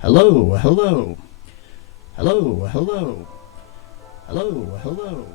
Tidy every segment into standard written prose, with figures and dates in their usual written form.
Hello, hello. Hello, hello. Hello, hello.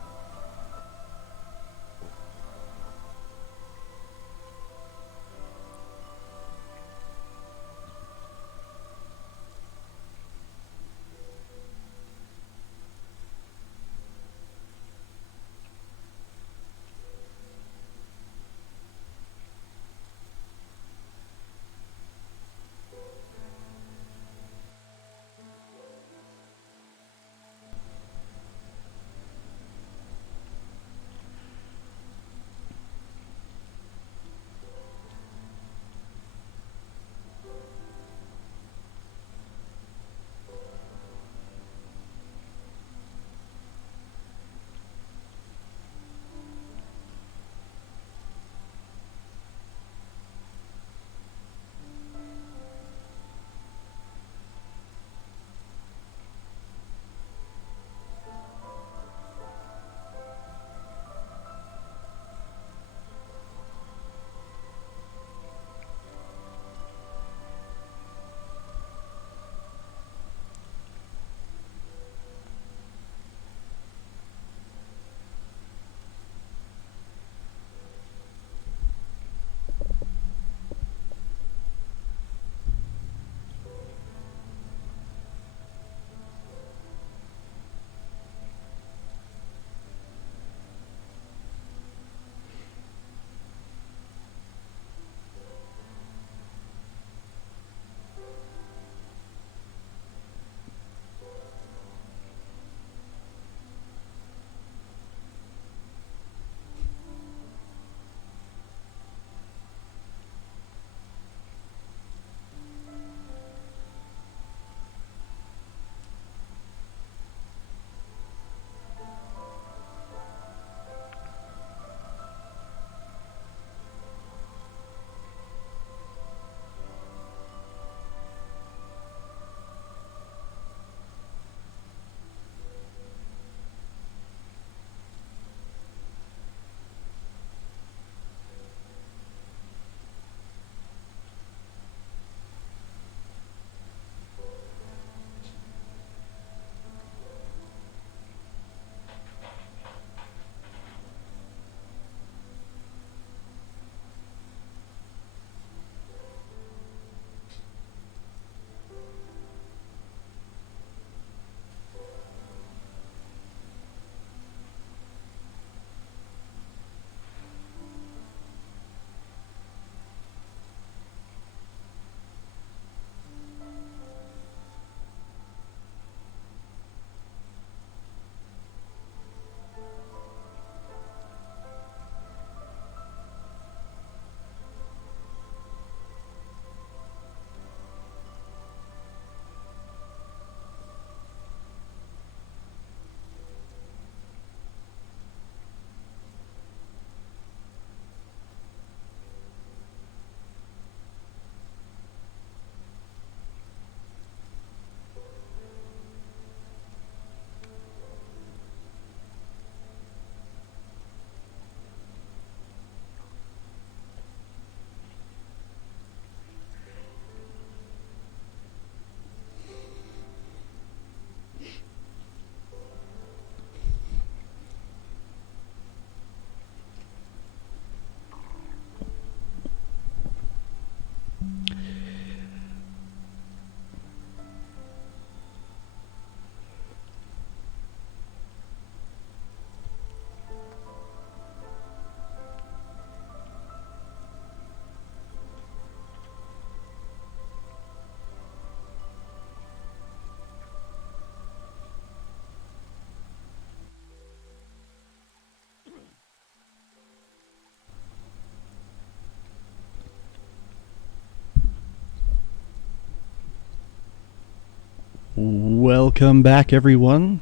Welcome back, everyone.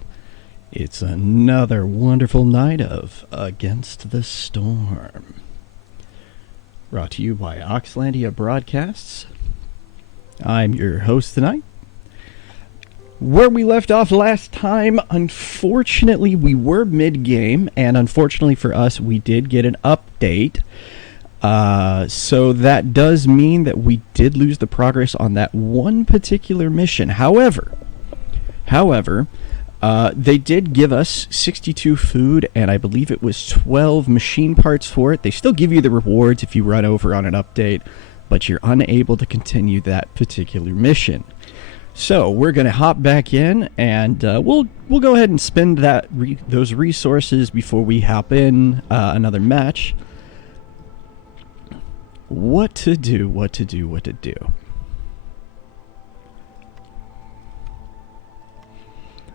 It's another wonderful night of Against the Storm. Brought to you by Oxlandia Broadcasts. I'm your host tonight. Where we left off last time, unfortunately, we were mid-game, and unfortunately for us, we did get an update So that does mean that we did lose the progress on that one particular mission. However, they did give us 62 food, and I believe it was 12 machine parts for it. They still give you the rewards if you run over on an update, but you're unable to continue that particular mission. So we're going to hop back in, and we'll go ahead and spend those resources before we hop in another match. What to do.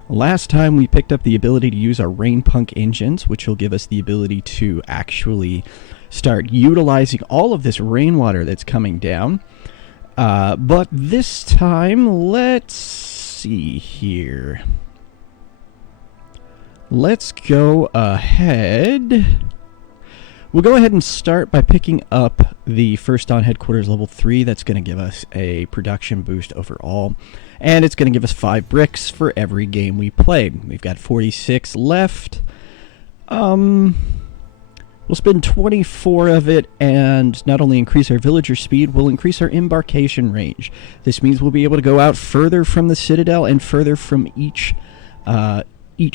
Last time we picked up the ability to use our Rainpunk engines, which will give us the ability to actually start utilizing all of this rainwater that's coming down. But this time, let's see here. Let's go ahead. We'll go ahead and start by picking up the First Dawn Headquarters Level 3. That's going to give us a production boost overall. And it's going to give us 5 bricks for every game we play. We've got 46 left. We'll spend 24 of it and not only increase our villager speed, we'll increase our embarkation range. This means we'll be able to go out further from the Citadel and further from each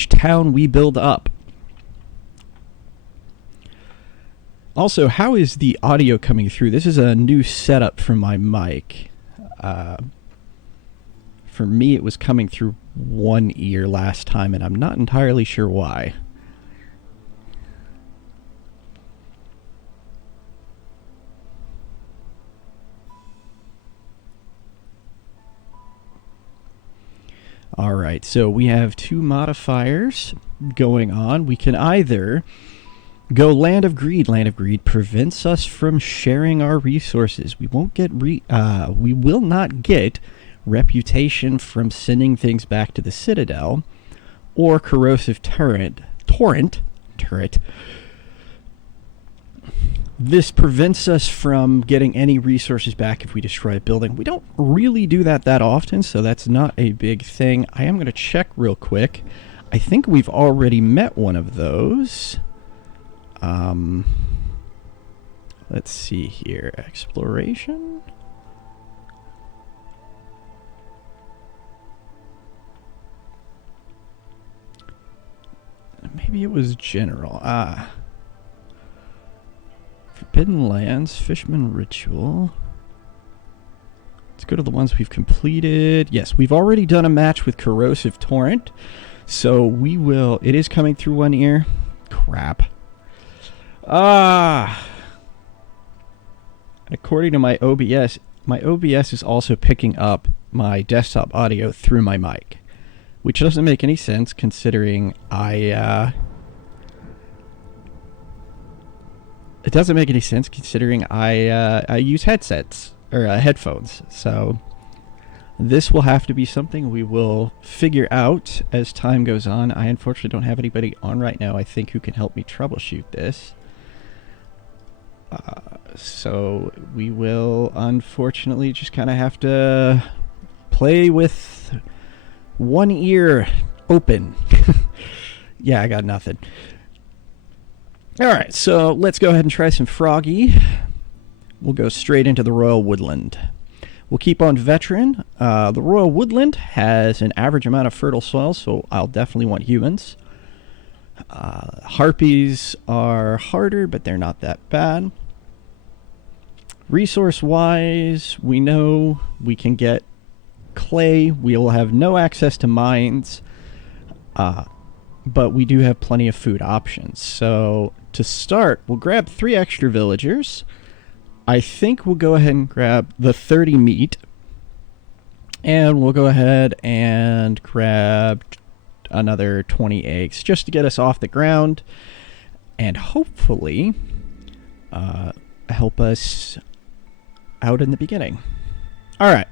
town we build up. Also, how is the audio coming through? This is a new setup for my mic. For me, it was coming through one ear last time, and I'm not entirely sure why. Alright, so we have 2 modifiers going on. We can either go Land of Greed. Land of Greed prevents us from sharing our resources. We won't get we will not get reputation from sending things back to the Citadel, or Corrosive Torrent. This prevents us from getting any resources back if we destroy a building. We don't really do that often, so that's not a big thing. I am going to check real quick. I think we've already met one of those. Let's see here. Exploration. Maybe it was general. Forbidden Lands, Fishman Ritual. Let's go to the ones we've completed. Yes, we've already done a match with Corrosive Torrent. So we will... It is coming through one ear. Crap. According to my OBS is also picking up my desktop audio through my mic, which doesn't make any sense considering I use headsets or headphones. So this will have to be something we will figure out as time goes on. I unfortunately don't have anybody on right now, I think, who can help me troubleshoot this. So we will unfortunately just kind of have to play with one ear open. Yeah, I got nothing. Alright, so let's go ahead and try some Froggy. We'll go straight into the Royal Woodland. We'll keep on Veteran. The Royal Woodland has an average amount of fertile soil, so I'll definitely want humans. Harpies are harder, but they're not that bad. Resource-wise, we know we can get clay. We will have no access to mines, but we do have plenty of food options. So to start, we'll grab 3 extra villagers. I think we'll go ahead and grab the 30 meat, and we'll go ahead and grab another 20 eggs just to get us off the ground and hopefully help us out in the beginning. Alright.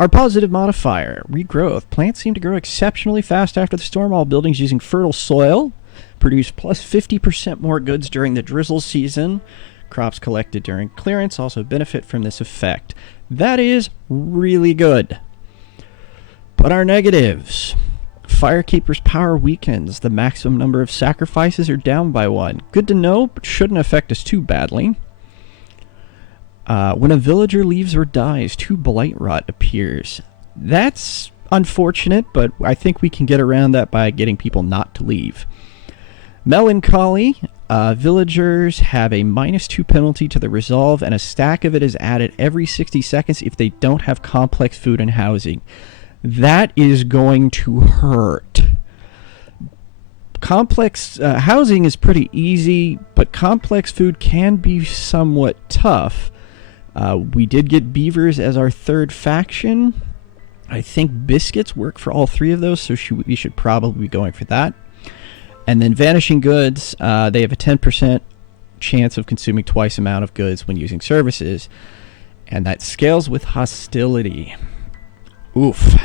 Our positive modifier, regrowth. Plants seem to grow exceptionally fast after the storm. All buildings using fertile soil produce plus 50% more goods during the drizzle season. Crops collected during clearance also benefit from this effect. That is really good. But our negatives. Firekeeper's power weakens. The maximum number of sacrifices are down by 1. Good to know, but shouldn't affect us too badly. When a villager leaves or dies, 2 blight rot appears. That's unfortunate, but I think we can get around that by getting people not to leave. Melancholy. Villagers have a -2 penalty to the resolve, and a stack of it is added every 60 seconds if they don't have complex food and housing. That is going to hurt. Complex housing is pretty easy, but complex food can be somewhat tough. We did get beavers as our 3rd faction. I think biscuits work for all 3 of those, so we should probably be going for that. And then vanishing goods, they have a 10% chance of consuming twice the amount of goods when using services, and that scales with hostility. Oof.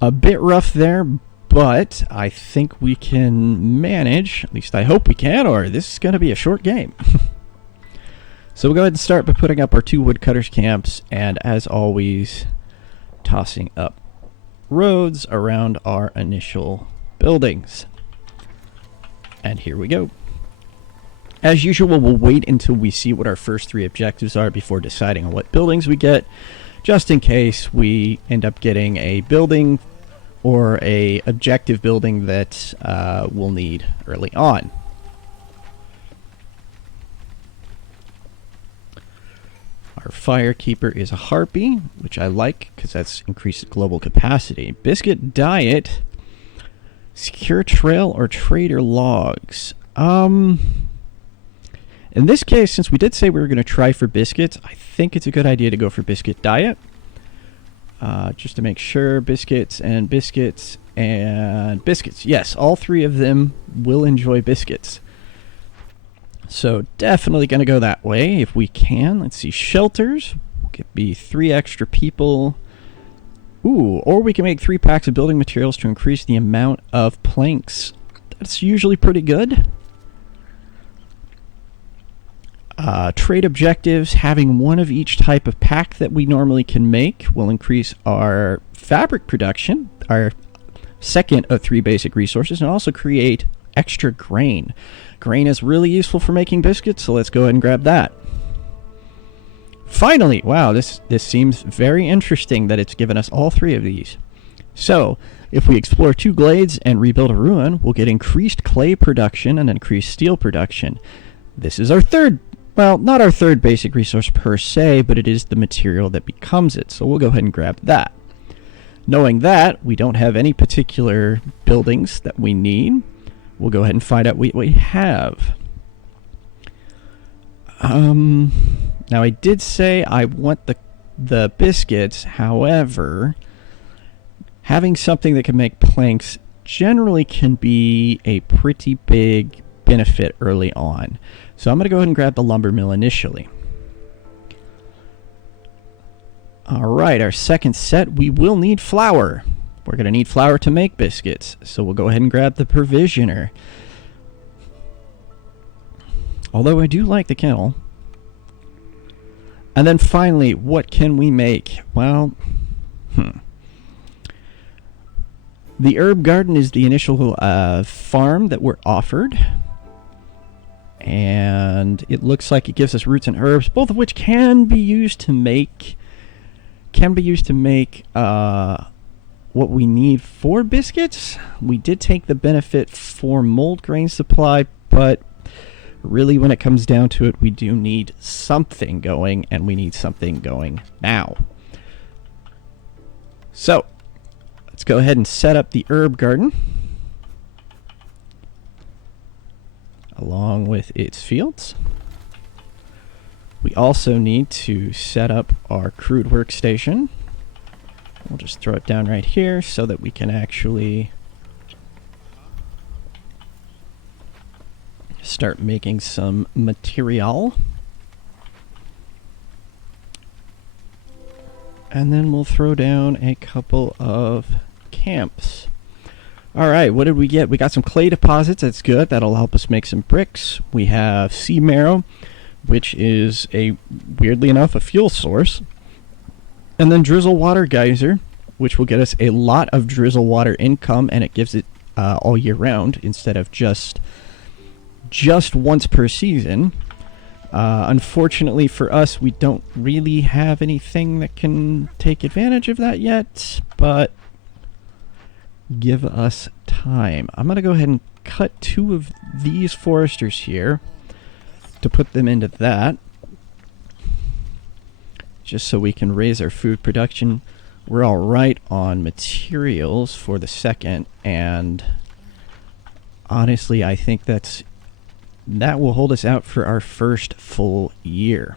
A bit rough there, but I think we can manage. At least I hope we can, or this is going to be a short game. So we'll go ahead and start by putting up our 2 woodcutters camps, and as always, tossing up roads around our initial buildings. And here we go. As usual, we'll wait until we see what our first 3 objectives are before deciding on what buildings we get, just in case we end up getting a building or a objective building that we'll need early on. Our firekeeper is a harpy, which I like because that's increased global capacity. Biscuit diet. Secure trail or trader logs. In this case, since we did say we were going to try for biscuits, I think it's a good idea to go for biscuit diet. Just to make sure, biscuits and biscuits and biscuits. Yes, all 3 of them will enjoy biscuits. So definitely going to go that way if we can. Let's see, shelters. Could be 3 extra people. Ooh, or we can make 3 packs of building materials to increase the amount of planks. That's usually pretty good. Trade objectives, having 1 of each type of pack that we normally can make will increase our fabric production, our 2nd of 3 basic resources, and also create extra grain. Grain is really useful for making biscuits, so let's go ahead and grab that. Finally, wow, this seems very interesting that it's given us all 3 of these. So, if we explore 2 glades and rebuild a ruin, we'll get increased clay production and increased steel production. This is our 3rd, well, not our 3rd basic resource per se, but it is the material that becomes it, so we'll go ahead and grab that. Knowing that we don't have any particular buildings that we need, we'll go ahead and find out what we have. Now, I did say I want the biscuits. However, having something that can make planks generally can be a pretty big benefit early on. So I'm going to go ahead and grab the lumber mill initially. All right, our 2nd set, we will need flour. We're going to need flour to make biscuits. So we'll go ahead and grab the provisioner. Although I do like the kennel. And then finally, what can we make? Well, the herb garden is the initial farm that we're offered. And it looks like it gives us roots and herbs, both of which can be used to make what we need for biscuits. We did take the benefit for mold grain supply, but really when it comes down to it, we do need something going, and we need something going now. So let's go ahead and set up the herb garden along with its fields. We also need to set up our crude workstation. We'll just throw it down right here so that we can actually start making some material. And then we'll throw down a couple of camps. All right, what did we get? We got some clay deposits. That's good. That'll help us make some bricks. We have sea marrow, which is weirdly enough, a fuel source. And then drizzle water geyser, which will get us a lot of drizzle water income, and it gives it all year round instead of just once per season. Unfortunately for us, we don't really have anything that can take advantage of that yet, but give us time. I'm going to go ahead and cut 2 of these foresters here to put them into that, just so we can raise our food production. We're all right on materials for the second, and honestly, I think that will hold us out for our first full year.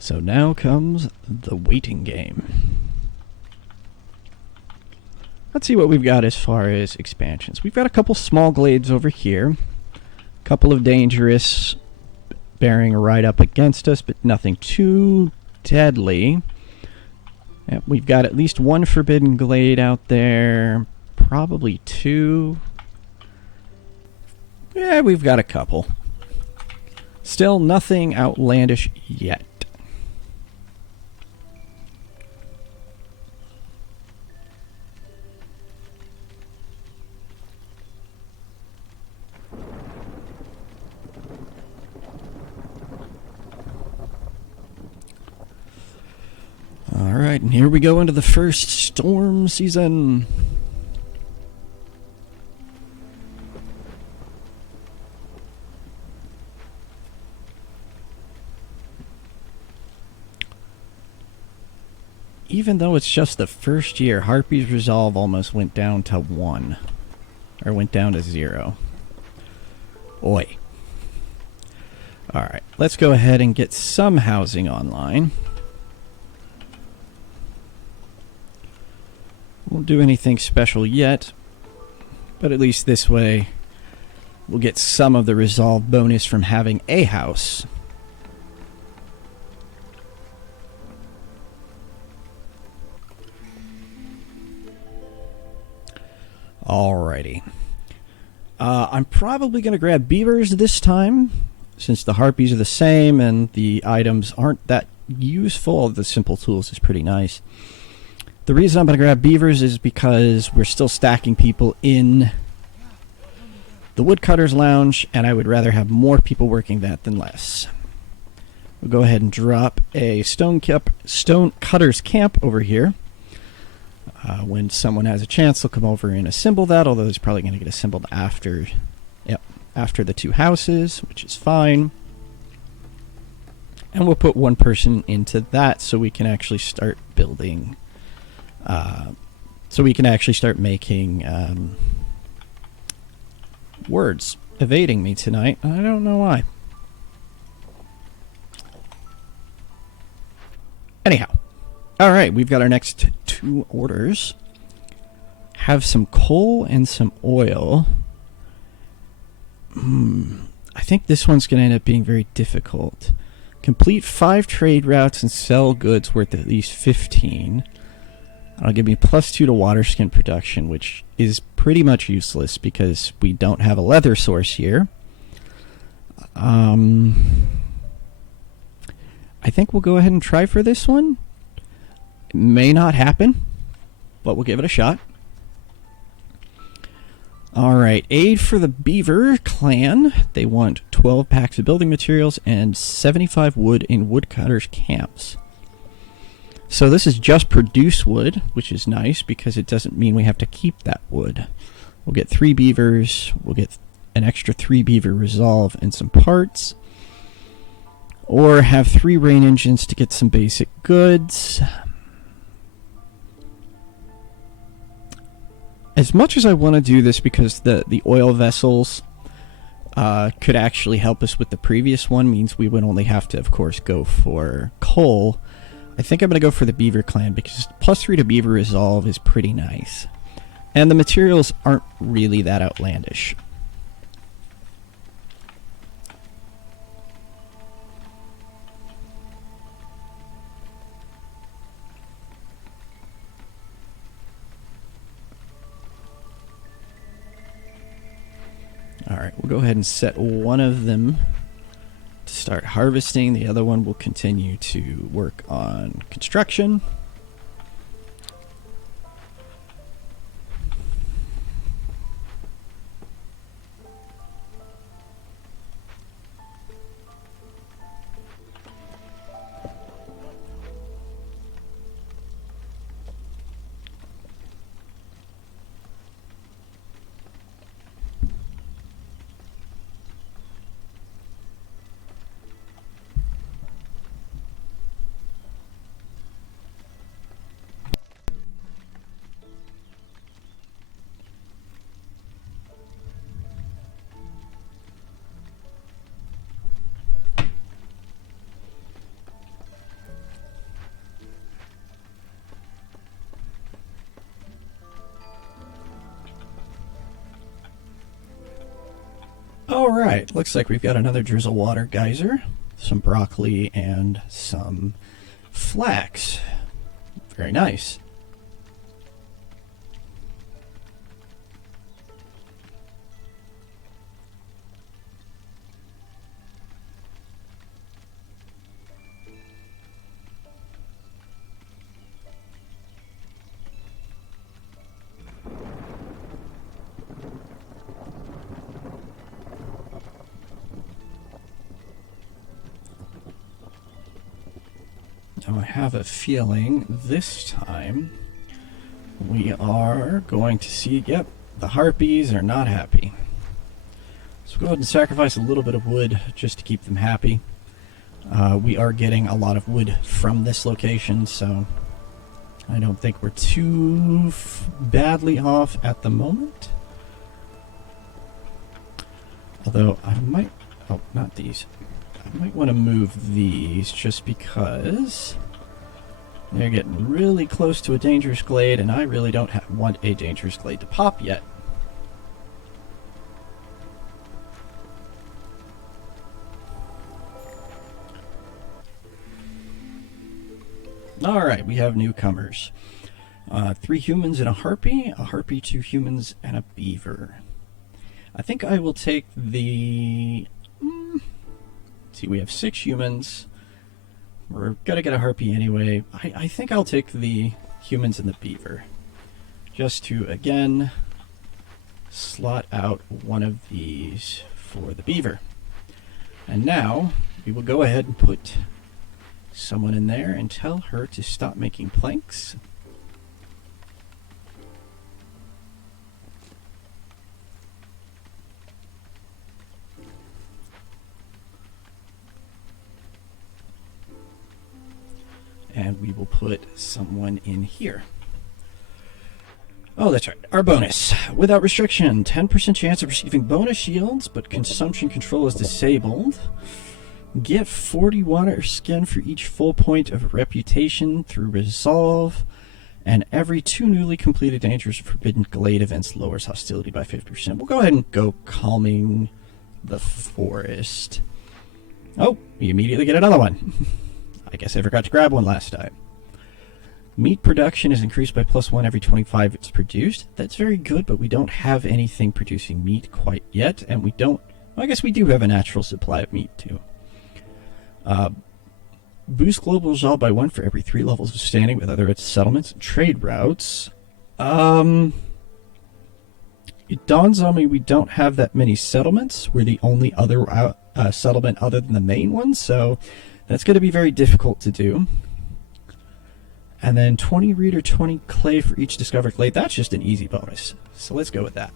So now comes the waiting game. Let's see what we've got as far as expansions. We've got a couple small glades over here, a couple of dangerous bearing right up against us, but nothing too deadly. Yep, we've got at least 1 forbidden glade out there, probably 2. Yeah, we've got a couple. Still nothing outlandish yet. Alright, and here we go into the first storm season. Even though it's just the first year, Harpy's Resolve almost went down to 1. Or went down to 0. Oi. Alright, let's go ahead and get some housing online. Won't do anything special yet, but at least this way we'll get some of the resolve bonus from having a house. Alrighty. I'm probably going to grab beavers this time, since the harpies are the same and the items aren't that useful. The simple tools is pretty nice. The reason I'm going to grab beavers is because we're still stacking people in the woodcutter's lounge, and I would rather have more people working that than less. We'll go ahead and drop a stone cutter's camp over here. When someone has a chance, they'll come over and assemble that, although it's probably going to get assembled after the 2 houses, which is fine. And we'll put 1 person into that so we can actually start building... so we can actually start making words evading me tonight. I don't know why. Anyhow. Alright, we've got our next 2 orders. Have some coal and some oil. I think this one's going to end up being very difficult. Complete 5 trade routes and sell goods worth at least 15. That'll give me +2 to water skin production, which is pretty much useless because we don't have a leather source here. I think we'll go ahead and try for this one. It may not happen, but we'll give it a shot. Alright, aid for the Beaver clan. They want 12 packs of building materials and 75 wood in woodcutters' camps. So this is just produce wood, which is nice because it doesn't mean we have to keep that wood. We'll get 3 beavers, we'll get an extra 3 beaver resolve and some parts. Or have 3 rain engines to get some basic goods. As much as I want to do this because the oil vessels could actually help us with the previous one, means we would only have to, of course, go for coal. I think I'm going to go for the Beaver clan because +3 to Beaver Resolve is pretty nice. And the materials aren't really that outlandish. Alright, we'll go ahead and set one of them to start harvesting. The other one will continue to work on construction. Alright, looks like we've got another drizzle water geyser, some broccoli, and some flax. Very nice. Now I have a feeling this time we are going to see, yep, the harpies are not happy. So go ahead and sacrifice a little bit of wood just to keep them happy. We are getting a lot of wood from this location, so I don't think we're too badly off at the moment. Although I might, oh, not these. I might want to move these just because they're getting really close to a dangerous glade, and I really don't want a dangerous glade to pop yet. Alright, we have newcomers. 3 humans and a harpy, 2 humans, and a beaver. I think I will take the... see, we have 6 humans. We're gonna get a harpy anyway. I think I'll take the humans and the beaver. Just to, again, slot out one of these for the beaver. And now, we will go ahead and put someone in there and tell her to stop making planks. And we will put someone in here. Oh, that's right. Our bonus. Without restriction, 10% chance of receiving bonus shields, but consumption control is disabled. Get 40 water skin for each full point of reputation through resolve. And every 2 newly completed dangerous or forbidden glade events lowers hostility by 50%. We'll go ahead and go calming the forest. Oh, we immediately get another one. I guess I forgot to grab one last time. Meat production is increased by +1 every 25 it's produced. That's very good, but we don't have anything producing meat quite yet, and we don't... well, I guess we do have a natural supply of meat, too. Boost global resolve by 1 for every 3 levels of standing with other settlements and trade routes. It dawns on me we don't have that many settlements. We're the only other settlement other than the main one, so... that's going to be very difficult to do. And then 20 reed or 20 clay for each discovered glade. That's just an easy bonus. So let's go with that.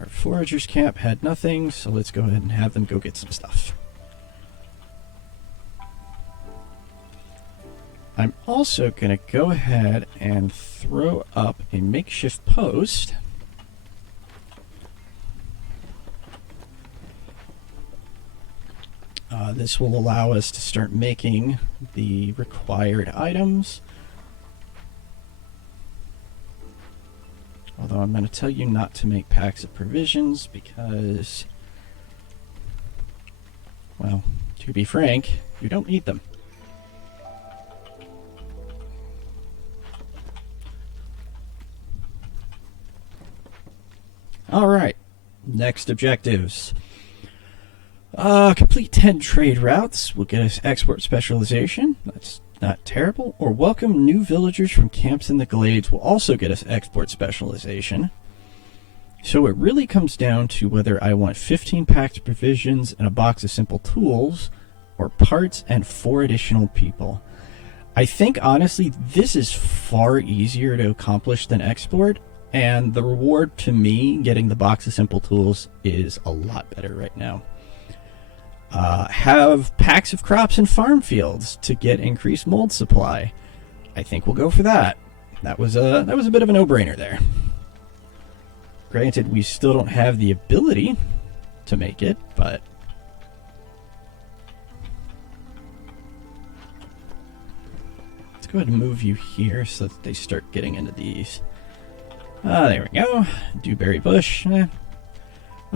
Our foragers camp had nothing, so let's go ahead and have them go get some stuff. I'm also going to go ahead and throw up a makeshift post. This will allow us to start making the required items. Although I'm going to tell you not to make packs of provisions because, well, to be frank, you don't need them. Alright, next objectives. Complete 10 trade routes will get us export specialization. That's not terrible. Or welcome new villagers from camps in the glades will also get us export specialization. So it really comes down to whether I want 15 packs of provisions and a box of simple tools, or parts and 4 additional people. I think, honestly, this is far easier to accomplish than export, and the reward to me, getting the box of simple tools, is a lot better right now. Have packs of crops and farm fields to get increased mold supply. I think we'll go for that. That was a bit of a no-brainer there. Granted, we still don't have the ability to make it, but go ahead and move you here so that they start getting into these. There we go. Dewberry bush. Not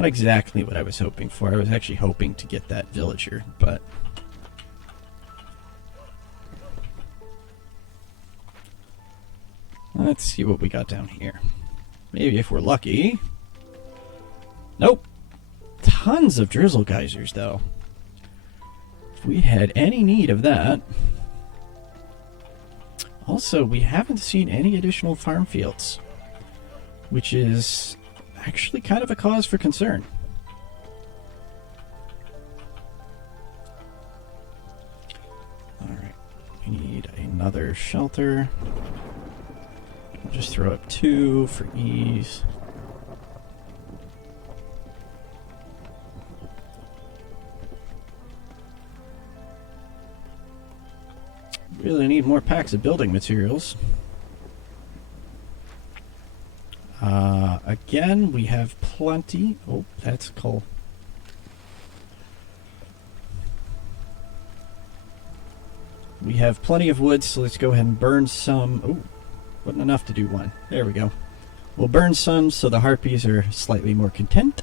exactly what I was hoping for. I was actually hoping to get that villager, but... let's see what we got down here. Maybe if we're lucky. Nope. Tons of drizzle geysers, though. If we had any need of that... Also, we haven't seen any additional farm fields, which is actually kind of a cause for concern. Alright, we need another shelter. We'll just throw up 2 for ease. Really need more packs of building materials. Again, we have plenty. Oh, that's coal. We have plenty of wood, so let's go ahead and burn some. Oh, wasn't enough to do one. There we go. We'll burn some so the harpies are slightly more content.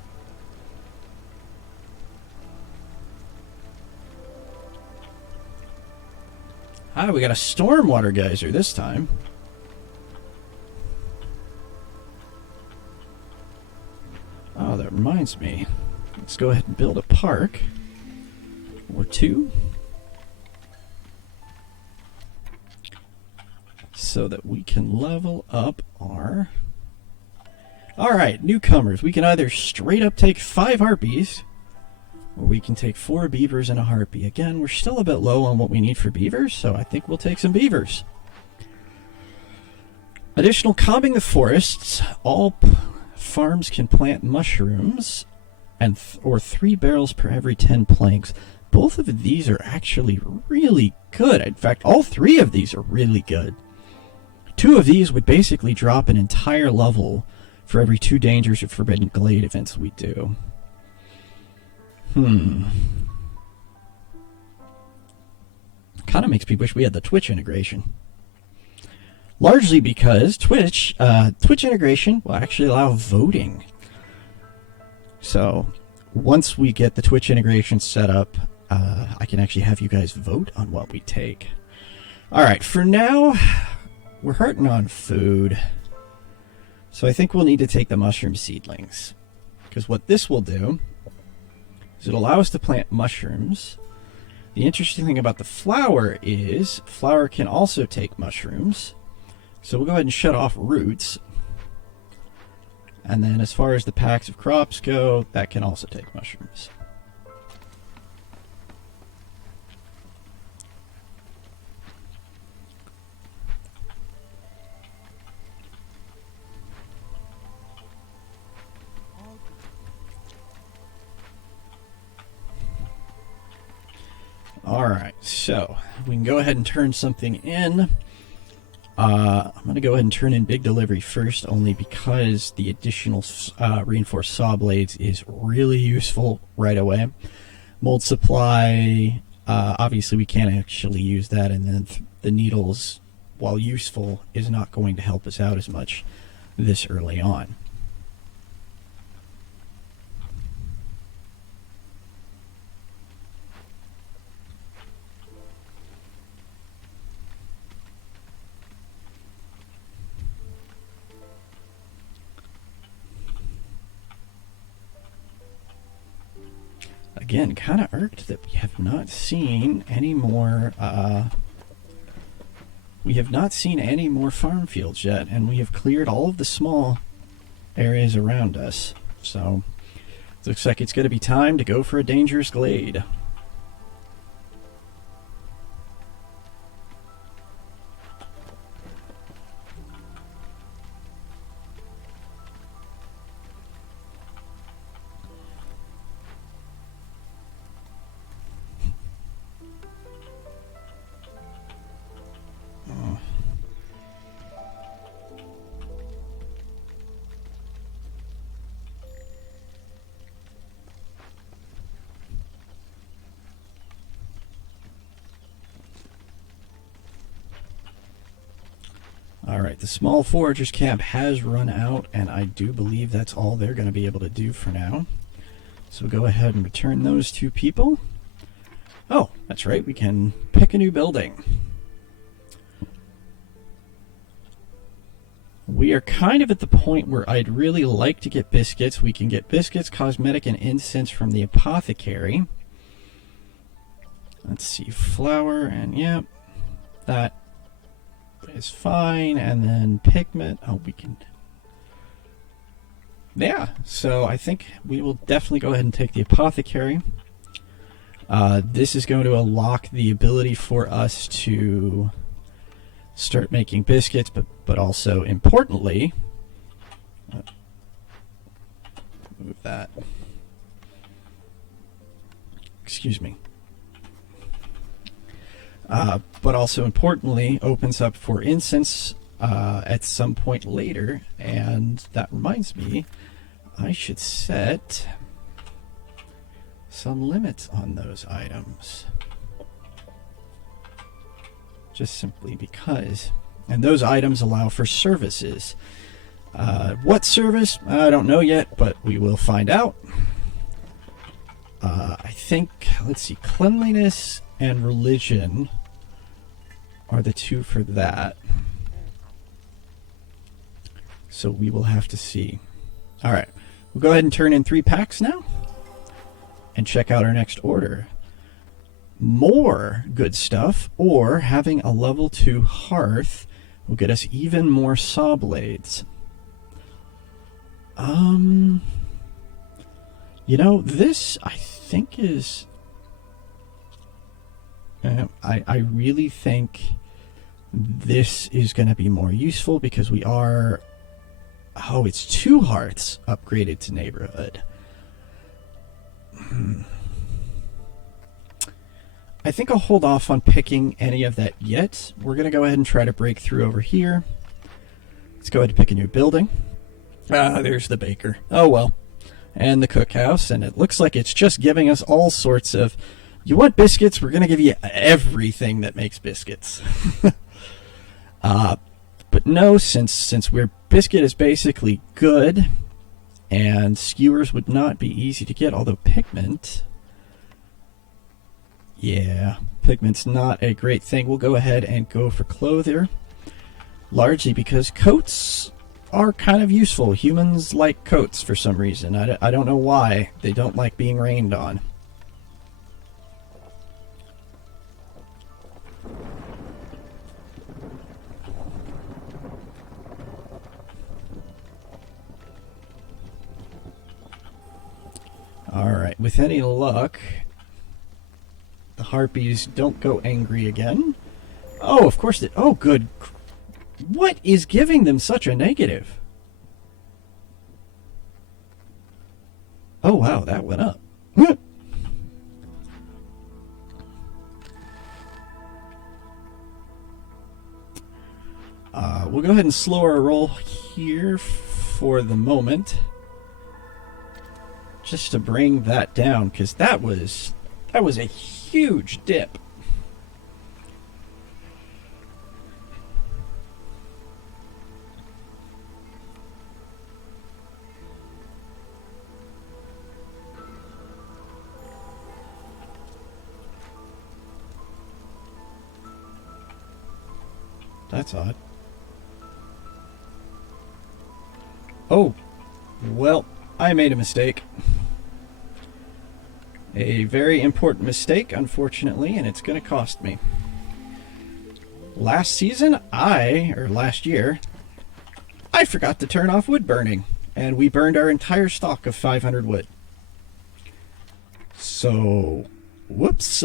We got a stormwater geyser this time. Oh, that reminds me. Let's go ahead and build a park. Or 2. So that we can level up our... Alright, newcomers. We can either straight up take 5 harpies, or we can take 4 beavers and a harpy. Again, we're still a bit low on what we need for beavers, so I think we'll take some beavers. Additional combing the forests. All farms can plant mushrooms, and or 3 barrels per every 10 planks. Both of these are actually really good. In fact, all 3 of these are really good. 2 of these would basically drop an entire level for every 2 dangers or forbidden glade events we do. Kind of makes me wish we had the Twitch integration. Largely because Twitch integration will actually allow voting. So, once we get the Twitch integration set up, I can actually have you guys vote on what we take. Alright, for now, we're hurting on food. So I think we'll need to take the mushroom seedlings. Because what this will do is it'll allow us to plant mushrooms. The interesting thing about the flower is flower can also take mushrooms. So we'll go ahead and shut off roots. And then as far as the packs of crops go, that can also take mushrooms. Alright, so we can go ahead and turn something in. I'm going to go ahead and turn in big delivery first, only because the additional reinforced saw blades is really useful right away. Mold supply, obviously we can't actually use that, and then the needles, while useful, is not going to help us out as much this early on. Again, kind of irked that we have not seen any more. We have not seen any more farm fields yet, and we have cleared all of the small areas around us. So, it looks like it's going to be time to go for a dangerous glade. Alright, the small foragers camp has run out, and I do believe that's all they're going to be able to do for now. So go ahead and return those two people. Oh, that's right, we can pick a new building. We are kind of at the point where I'd really like to get biscuits. We can get biscuits, cosmetic, and incense from the apothecary. Let's see, flour, and yeah, that is fine. And then pigment. Oh, we can... Yeah, so I think we will definitely go ahead and take the apothecary. This is going to unlock the ability for us to start making biscuits, but also importantly, move that. Excuse me. But also importantly, opens up for incense at some point later, and that reminds me, I should set some limits on those items. Just simply because. And those items allow for services. What service? I don't know yet, but we will find out. I think, let's see, cleanliness and religion are the two for that. So we will have to see. Alright, we'll go ahead and turn in 3 packs now and check out our next order. More good stuff, or having a level 2 hearth will get us even more saw blades. You know, this I think is... I really think this is going to be more useful because we are... Oh, it's 2 hearths upgraded to neighborhood. I think I'll hold off on picking any of that yet. We're going to go ahead and try to break through over here. Let's go ahead and pick a new building. Ah, there's the baker. Oh well. And the cookhouse, and it looks like it's just giving us all sorts of... You want biscuits? We're going to give you everything that makes biscuits. But no, since we're biscuit is basically good, and skewers would not be easy to get, although pigment... Yeah, pigment's not a great thing. We'll go ahead and go for clothier, largely because coats are kind of useful. Humans like coats for some reason. I don't know why. They don't like being rained on. Alright, with any luck, the harpies don't go angry again. Oh, of course they... Oh, good. What is giving them such a negative? Oh, wow, that went up. We'll go ahead and slow our roll here for the moment. Just to bring that down, because that was a huge dip. That's odd. Oh, well, I made a mistake. A very important mistake, unfortunately, and it's going to cost me. Last year, I forgot to turn off wood burning, and we burned our entire stock of 500 wood. So, whoops.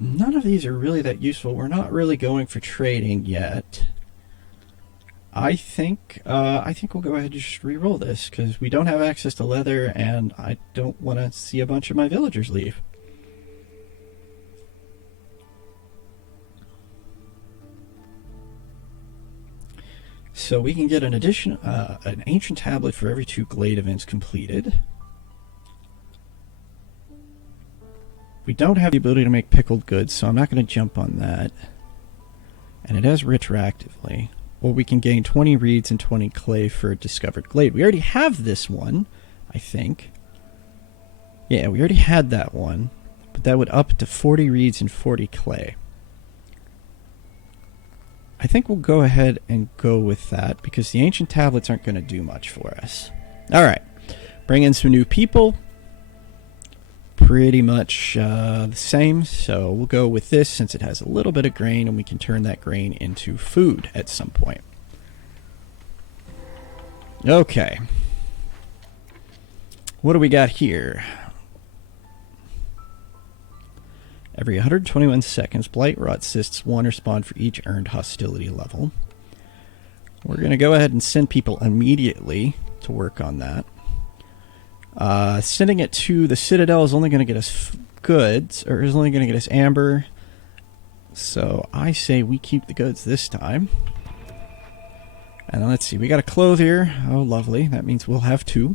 None of these are really that useful. We're not really going for trading yet. I think we'll go ahead and just re-roll this, because we don't have access to leather, and I don't want to see a bunch of my villagers leave. So we can get an ancient tablet for every 2 glade events completed. We don't have the ability to make pickled goods, so I'm not going to jump on that. And it has retroactively. Or we can gain 20 reeds and 20 clay for a discovered glade. We already have this one, I think. Yeah, we already had that one. But that would up to 40 reeds and 40 clay. I think we'll go ahead and go with that, because the ancient tablets aren't going to do much for us. Alright. Bring in some new people. Pretty much the same, so we'll go with this since it has a little bit of grain, and we can turn that grain into food at some point. Okay. What do we got here? Every 121 seconds, Blight Rot cysts one respawn for each earned hostility level. We're going to go ahead and send people immediately to work on that. Sending it to the Citadel is only going to get us goods, or is only going to get us amber. So I say we keep the goods this time. And let's see, we got a clothier. Oh, lovely. That means we'll have 2.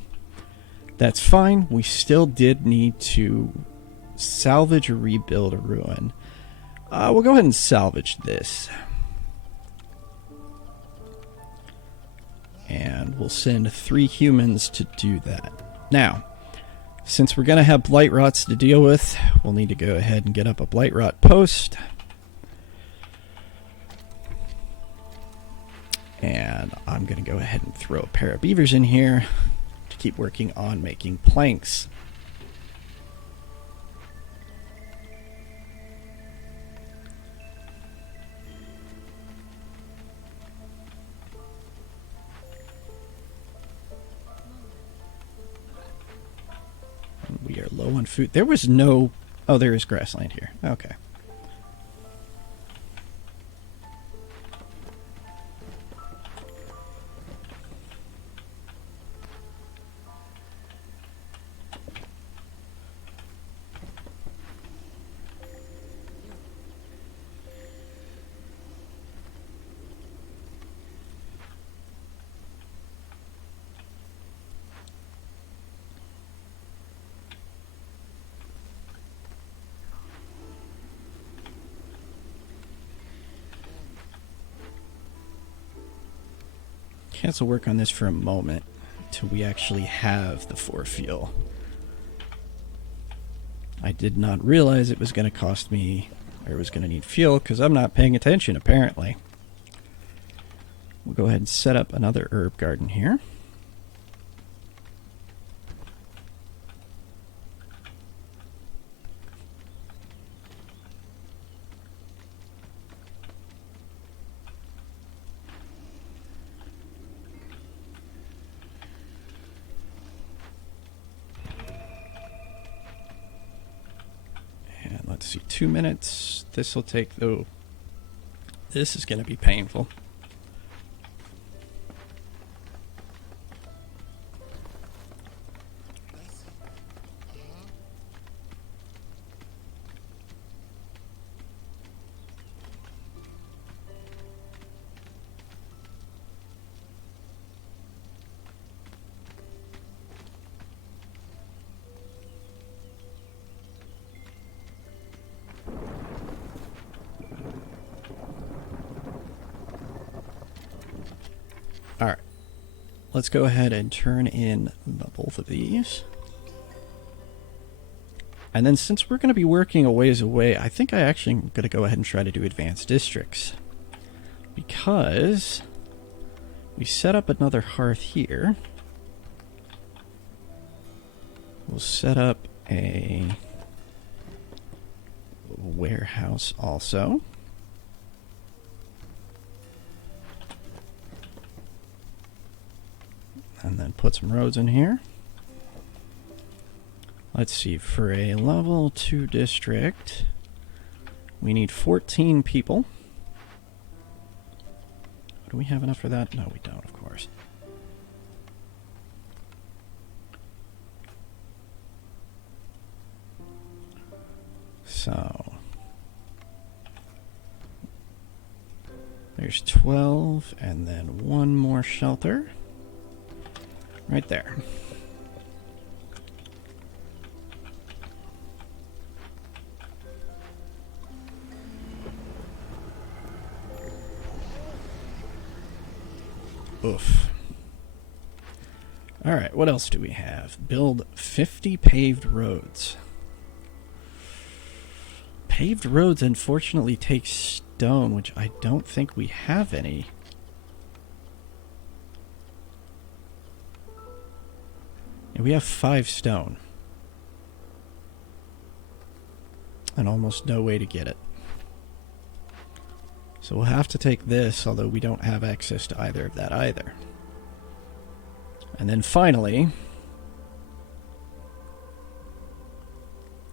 That's fine. We still did need to salvage or rebuild a ruin. We'll go ahead and salvage this. And we'll send 3 humans to do that. Now, since we're going to have blight rots to deal with, we'll need to go ahead and get up a blight rot post. And I'm going to go ahead and throw a pair of beavers in here to keep working on making planks. We are low on food. There was no... Oh, there is grassland here. Okay. Cancel work on this for a moment until we actually have the 4 fuel. I did not realize it was going to cost me, or it was going to need fuel, because I'm not paying attention, apparently. We'll go ahead and set up another herb garden here. Let's see, 2 minutes. This will take, though. This is going to be painful. Alright, let's go ahead and turn in both of these. And then since we're going to be working a ways away, I think I actually am going to go ahead and try to do advanced districts. Because we set up another hearth here. We'll set up a warehouse also. And then put some roads in here. Let's see, for a level 2 district, we need 14 people. Do we have enough for that? No, we don't, of course. So, there's 12, and then one more shelter. Right there. Oof. Alright, what else do we have? Build 50 paved roads. Paved roads, unfortunately, take stone, which I don't think we have any. Yeah, we have 5 stone. And almost no way to get it. So we'll have to take this, although we don't have access to either of that either. And then finally,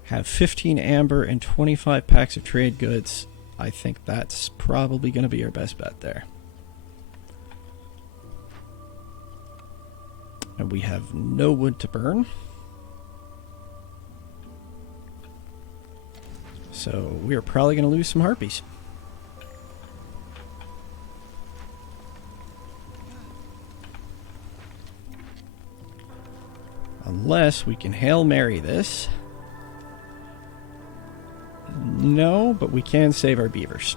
have 15 amber and 25 packs of trade goods. I think that's probably going to be our best bet there. And we have no wood to burn. So we are probably going to lose some harpies. Unless we can Hail Mary this. No, but we can save our beavers.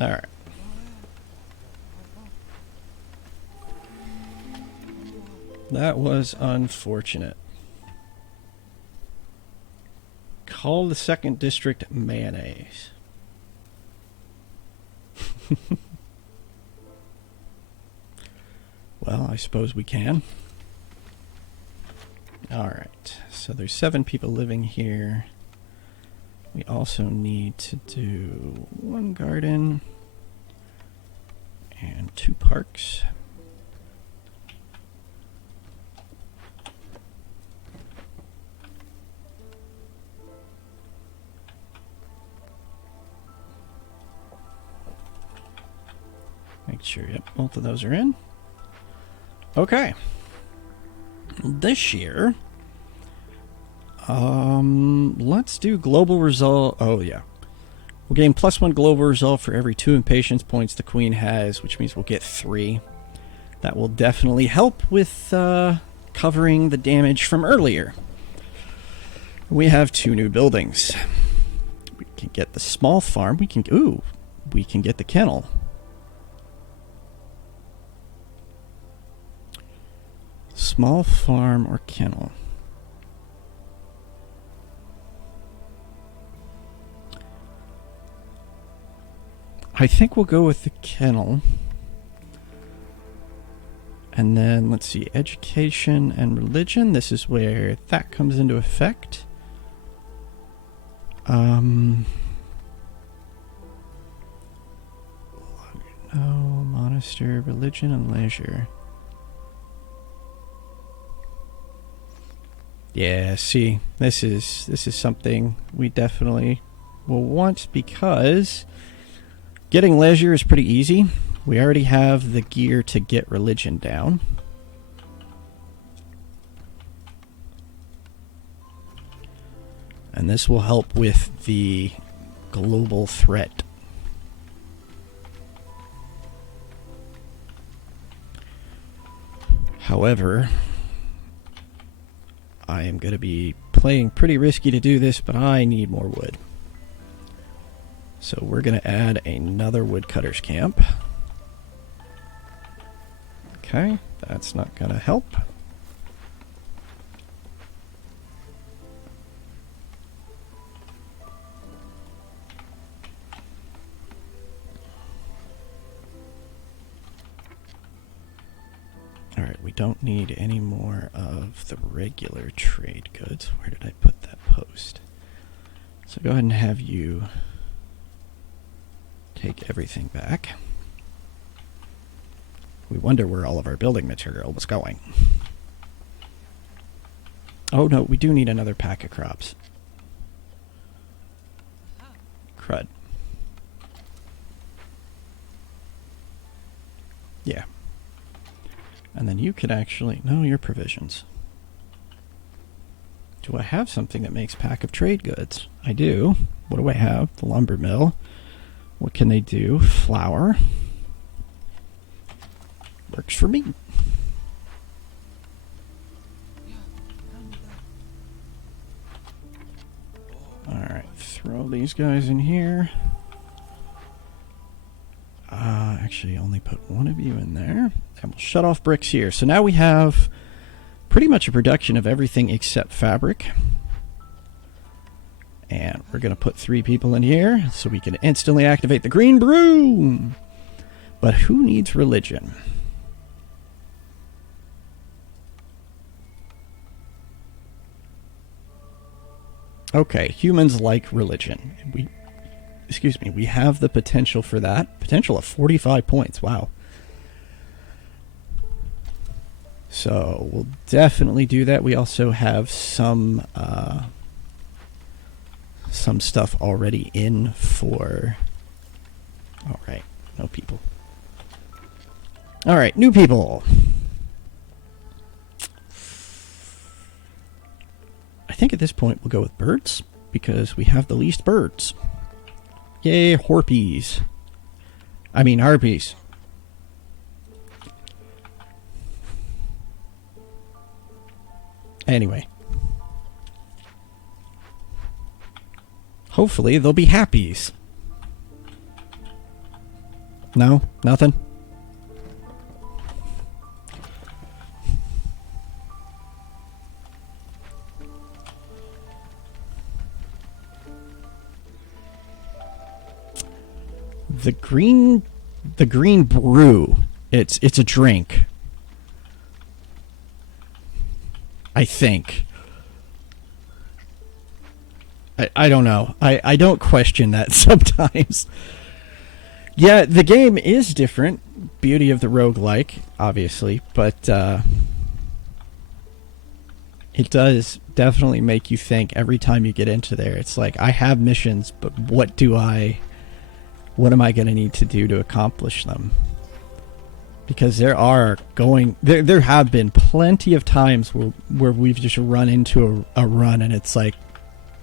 All right. That was unfortunate. Call the second district mayonnaise. Well, I suppose we can. Alright, so there's 7 people living here. We also need to do 1 garden and 2 parks. Make sure, yep, both of those are in. Okay. This year, let's do global resolve. Oh, yeah. We'll gain +1 global resolve for every 2 impatience points the queen has, which means we'll get 3. That will definitely help with covering the damage from earlier. We have 2 new buildings. We can get the small farm. We can get the kennel. Small farm or kennel. I think we'll go with the kennel. And then, let's see, education and religion. This is where that comes into effect. No, monastery, religion, and leisure. Yeah, see, this is something we definitely will want, because getting leisure is pretty easy. We already have the gear to get religion down. And this will help with the global threat. However, I am going to be playing pretty risky to do this, but I need more wood. So we're going to add another woodcutter's camp. Okay, that's not going to help. Alright, we don't need any more of the regular trade goods. Where did I put that post? So go ahead and have you take everything back. We wonder where all of our building material was going. Oh no, we do need another pack of crops. Crud. Yeah. And then you could actually... No, your provisions. Do I have something that makes pack of trade goods? I do. What do I have? The lumber mill. What can they do? Flour. Works for me. Alright, throw these guys in here. Actually, only put one of you in there. And we'll shut off bricks here. So now we have pretty much a production of everything except fabric. And we're going to put 3 people in here so we can instantly activate the green broom. But who needs religion? Okay, humans like religion. We have the potential for that. Potential of 45 points. Wow. So we'll definitely do that. We also have some stuff already in for... All right, no people. All right, new people. I think at this point we'll go with birds because we have the least birds. Yay, harpies. I mean, harpies. Anyway. Hopefully they'll be happies. No? Nothing? The green brew. It's a drink. I think. I don't know. I don't question that sometimes. Yeah, the game is different. Beauty of the roguelike, obviously, but it does definitely make you think every time you get into there. It's like, I have missions, but what am I going to need to do to accomplish them? Because there have been plenty of times where we've just run into a run and it's like,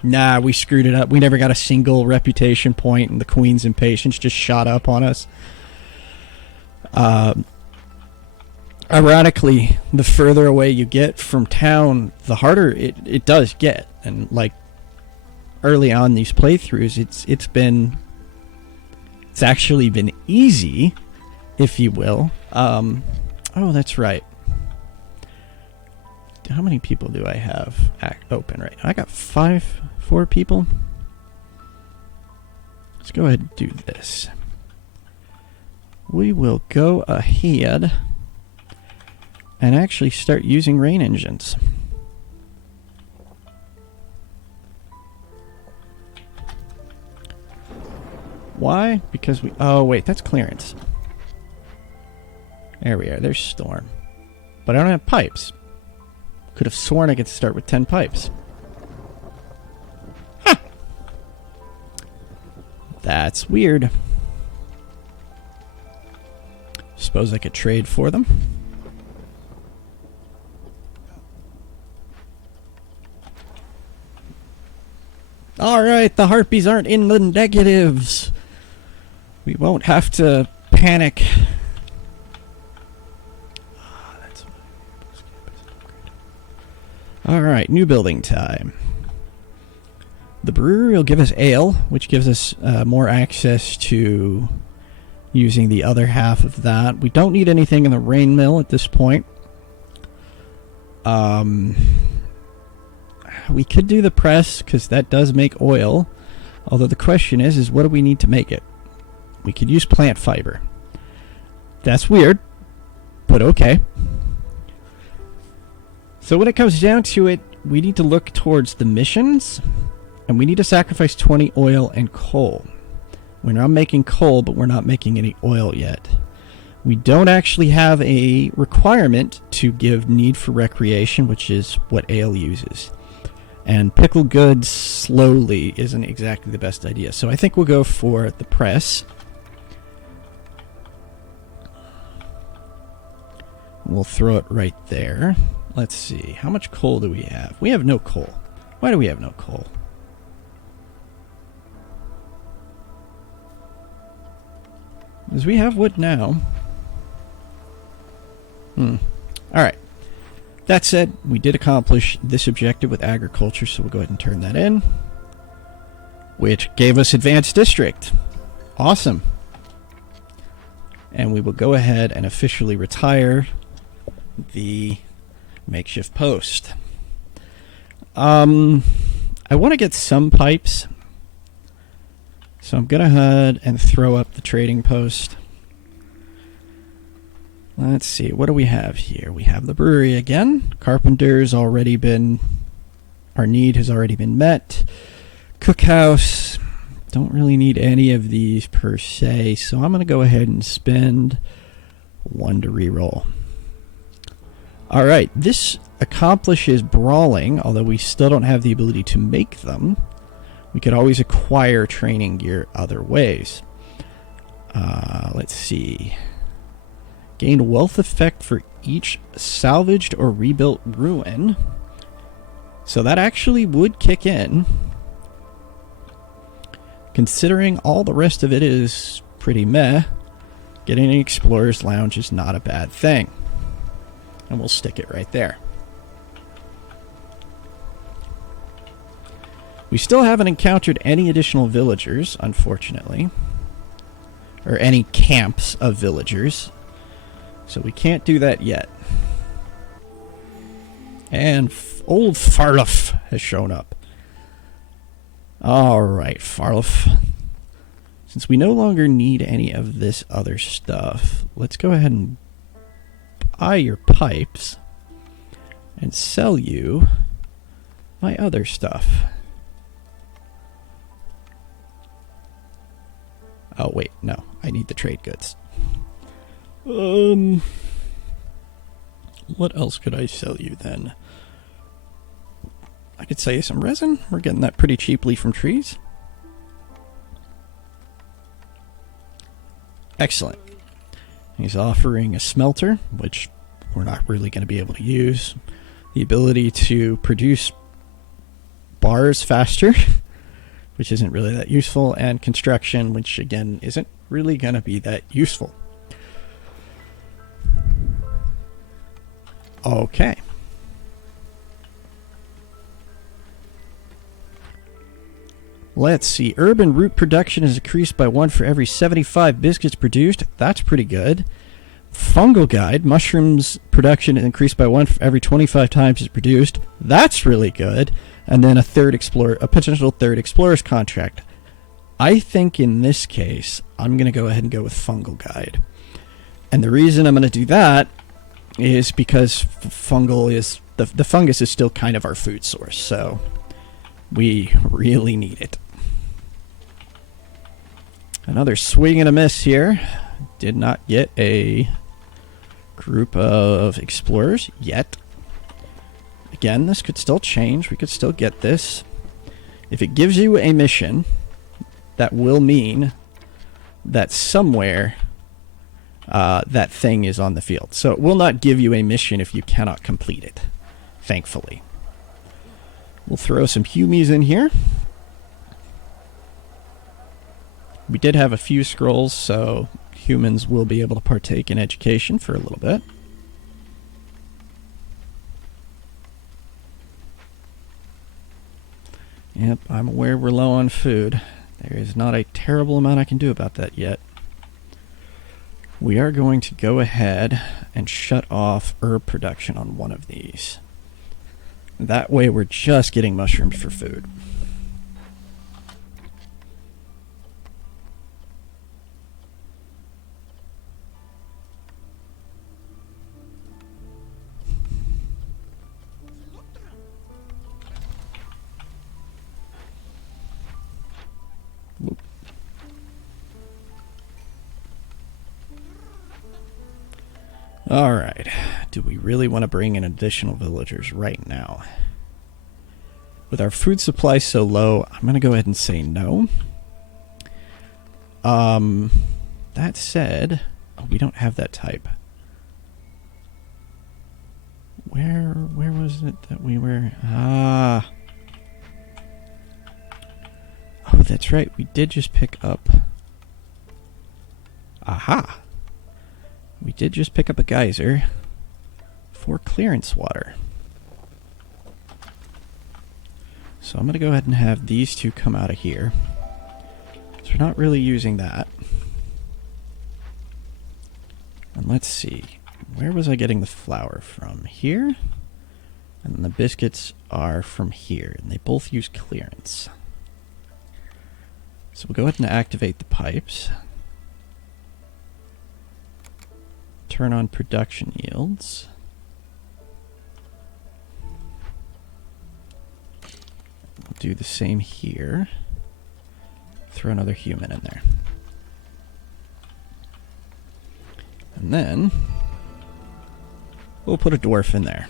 nah, we screwed it up. We never got a single reputation point and the Queen's impatience just shot up on us. Ironically, the further away you get from town, the harder it does get. And like early on these playthroughs, it's actually been easy, if you will. Oh, that's right. How many people do I have open right now? I got 4 people. Let's go ahead and do this. We will go ahead and actually start using rain engines. Why? Because oh wait, that's clearance. There we are, there's storm. But I don't have pipes. Could have sworn I could start with 10 pipes. Huh. That's weird. Suppose I could trade for them. Alright, the harpies aren't in the negatives. We won't have to panic. Alright, new building time. The brewery will give us ale, which gives us more access to using the other half of that. We don't need anything in the rain mill at this point. We could do the press, because that does make oil. Although the question is what do we need to make it? We could use plant fiber. That's weird, but okay. So when it comes down to it, we need to look towards the missions, and we need to sacrifice 20 oil and coal. We're not making coal, but we're not making any oil yet. We don't actually have a requirement to give need for recreation, which is what ale uses. And pickle goods slowly isn't exactly the best idea. So I think we'll go for the press. We'll throw it right there. Let's see. How much coal do we have? We have no coal. Why do we have no coal? Because we have wood now. Alright. That said, we did accomplish this objective with agriculture, so we'll go ahead and turn that in. Which gave us Advanced District. Awesome. And we will go ahead and officially retire the makeshift post. I want to get some pipes. So I'm going to head and throw up the trading post. Let's see, what do we have here? We have the brewery again. Carpenter's already been... Our need has already been met. Cookhouse. Don't really need any of these per se, so I'm going to go ahead and spend 1 to reroll. Alright, this accomplishes brawling, although we still don't have the ability to make them. We could always acquire training gear other ways. Let's see. Gain wealth effect for each salvaged or rebuilt ruin. So that actually would kick in. Considering all the rest of it is pretty meh, getting an Explorer's Lounge is not a bad thing. And we'll stick it right there. We still haven't encountered any additional villagers, unfortunately. Or any camps of villagers. So we can't do that yet. And old Farloff has shown up. Alright, Farloff. Since we no longer need any of this other stuff, let's go ahead and buy your pipes and sell you my other stuff. Oh, wait, no. I need the trade goods. What else could I sell you then? I could sell you some resin. We're getting that pretty cheaply from trees. Excellent. He's offering a smelter, which we're not really going to be able to use. The ability to produce bars faster, which isn't really that useful, and construction, which again isn't really going to be that useful. Okay. Let's see. Urban root production is increased by 1 for every 75 biscuits produced. That's pretty good. Fungal guide. Mushrooms production is increased by 1 for every 25 times it's produced. That's really good. And then a potential third explorer's contract. I think in this case, I'm going to go ahead and go with fungal guide. And the reason I'm going to do that is because fungal is the fungus is still kind of our food source, so we really need it. Another swing and a miss here. Did not get a group of explorers yet. Again, this could still change. We could still get this. If it gives you a mission, that will mean that somewhere that thing is on the field. So it will not give you a mission if you cannot complete it, thankfully. We'll throw some humies in here. We did have a few scrolls, so humans will be able to partake in education for a little bit. Yep, I'm aware we're low on food. There is not a terrible amount I can do about that yet. We are going to go ahead and shut off herb production on one of these. That way we're just getting mushrooms for food. Whoop. Alright, do we really want to bring in additional villagers right now? With our food supply so low, I'm going to go ahead and say no. That said, we don't have that type. Where was it that we were? Oh, that's right, we did just pick up... Aha! We did just pick up a geyser for clearance water. So I'm going to go ahead and have these two come out of here. So we're not really using that. And let's see. Where was I getting the flour from? Here? And then the biscuits are from here. And they both use clearance. So we'll go ahead and activate the pipes. Turn on production yields. We'll do the same here. Throw another human in there. And then we'll put a dwarf in there.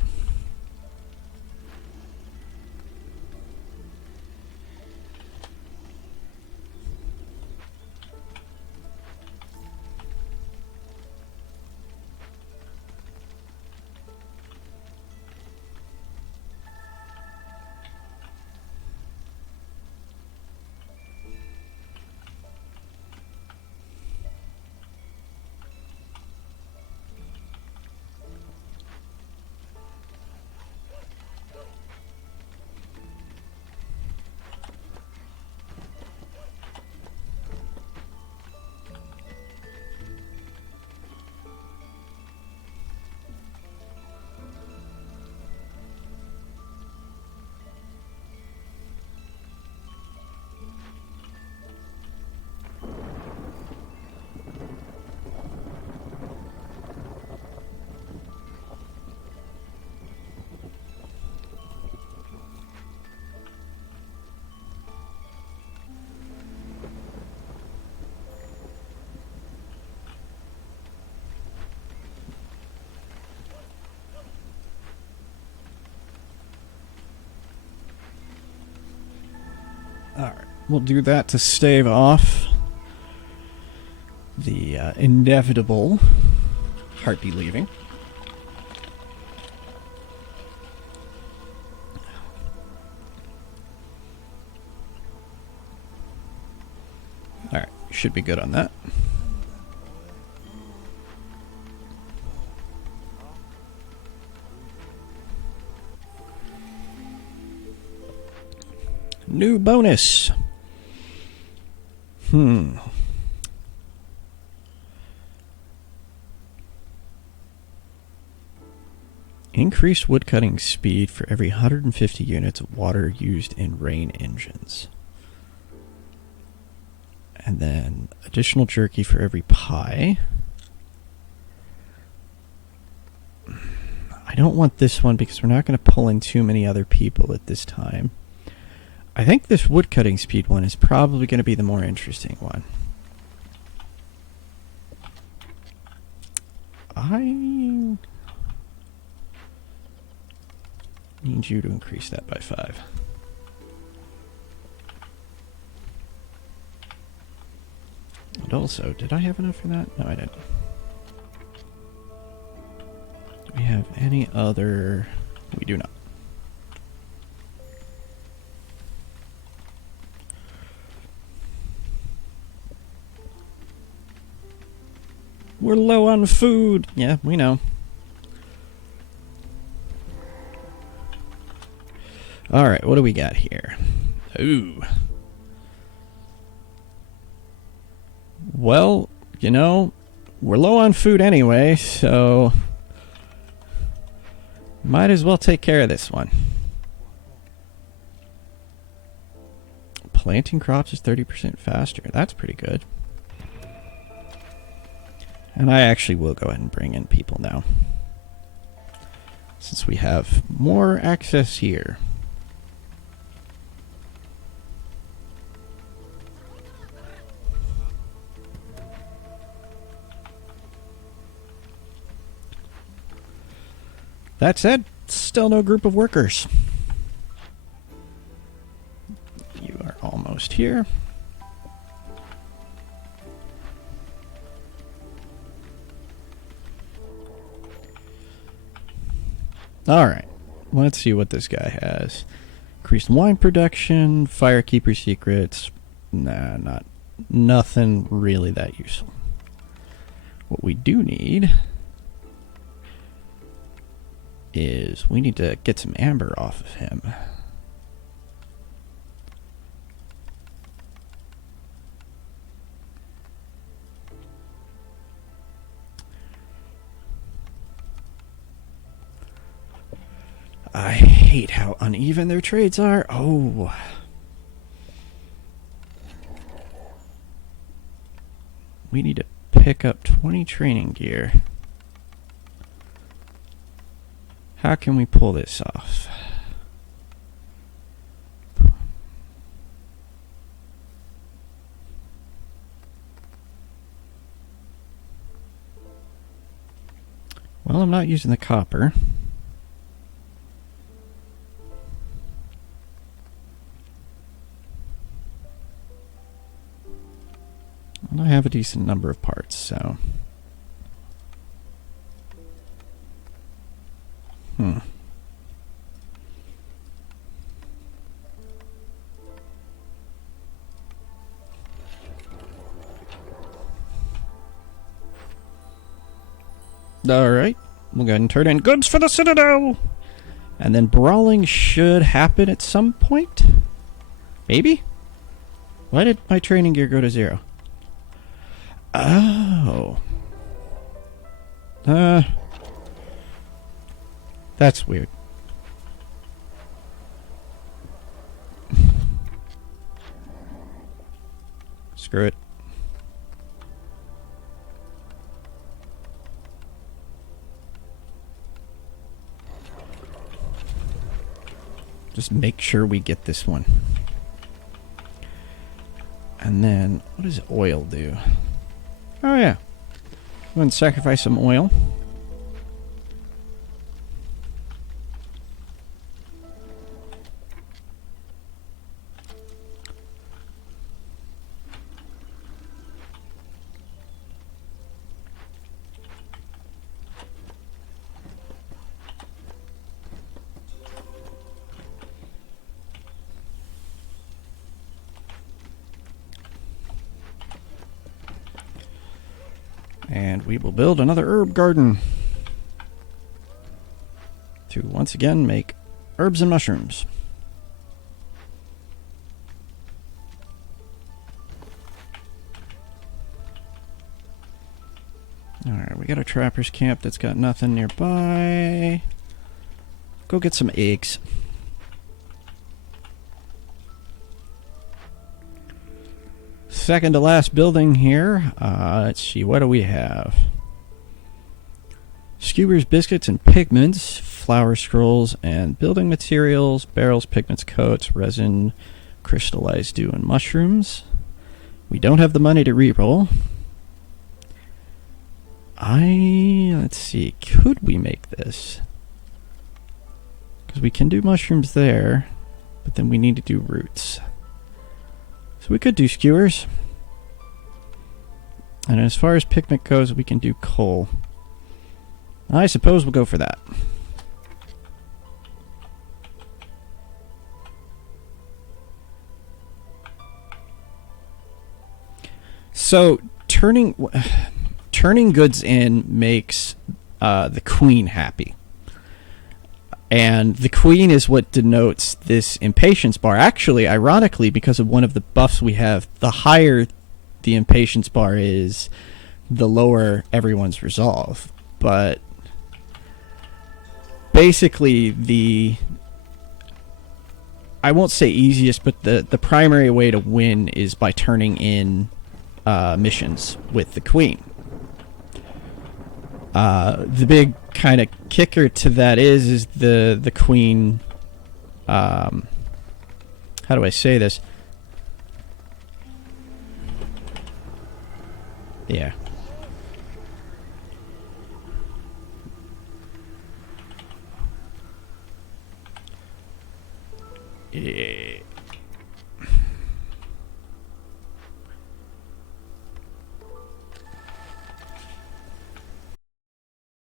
Alright, we'll do that to stave off the inevitable heartbeat leaving. Alright, should be good on that. New bonus. Increased woodcutting speed for every 150 units of water used in rain engines. And then additional jerky for every pie. I don't want this one because we're not going to pull in too many other people at this time. I think this woodcutting speed one is probably going to be the more interesting one. I need you to increase that by 5. And also, did I have enough for that? No, I didn't. Do we have any other? We do not. We're low on food. Yeah, we know. Alright, what do we got here? Ooh. Well, you know, we're low on food anyway, so might as well take care of this one. Planting crops is 30% faster. That's pretty good. And I actually will go ahead and bring in people now, since we have more access here. That said, still no group of workers. You are almost here. Alright, let's see what this guy has. Increased wine production, firekeeper secrets. Nah, nothing really that useful. What we do need is we need to get some amber off of him. I hate how uneven their trades are. Oh. We need to pick up 20 training gear. How can we pull this off? Well, I'm not using the copper. And I have a decent number of parts, so... Alright, we'll go ahead and turn in goods for the Citadel! And then brawling should happen at some point? Maybe? Why did my training gear go to 0? Oh. That's weird. Screw it. Just make sure we get this one. And then, what does oil do? Oh yeah. Go and sacrifice some oil. And we will build another herb garden to once again make herbs and mushrooms. Alright, we got a trapper's camp that's got nothing nearby. Go get some eggs. Second to last building here. Let's see, what do we have? Skewers, biscuits, and pigments, flour scrolls, and building materials, barrels, pigments, coats, resin, crystallized dew, and mushrooms. We don't have the money to reroll. Let's see, could we make this? Because we can do mushrooms there, but then we need to do roots. So we could do skewers. And as far as pigment goes, we can do coal. I suppose we'll go for that. So turning goods in makes the queen happy. And the queen is what denotes this impatience bar. Actually, ironically, because of one of the buffs we have, the higher the impatience bar is, the lower everyone's resolve. But basically, I won't say easiest, but the primary way to win is by turning in missions with the queen. The big kind of kicker to that is the queen, how do I say this? Yeah.